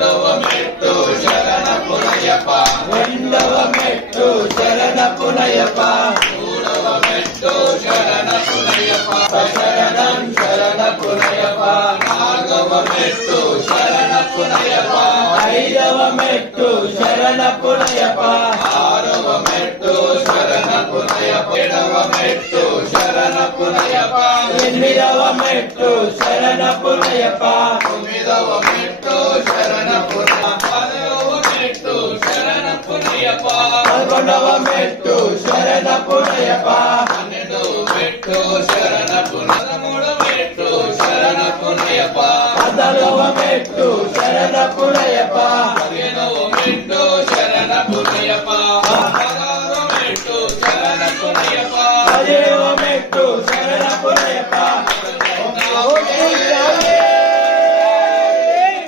మూడవ మెట్టు శరణపునయ్యప్ప రెండవ మెట్టు శరణపునయ్యప్ప మూడవ మెట్టు శరణపునయ్యప్ప శరణం శరణపునయ్యప్ప నాలుగవ మెట్టు శరణపునయ్యప్ప ఐదవ మెట్టు శరణపునయ్యప్ప ఆరవ మెట్టు శరణపునయ్యప్ప ఏడవ మెట్టు శరణపునయ్యప్ప ఎనిమిదవ మెట్టు శరణపునయ్యప్ప తొమ్మిదవ మెట్టు శరణపునయ్యప్ప పదవ మెట్టు శరణపునయ్యప్ప 11వ మెట్టు శరణపునయ్యప్ప 12వ మెట్టు శరణపునయ్యప్ప 13వ మెట్టు శరణపునయ్యప్ప 14వ మెట్టు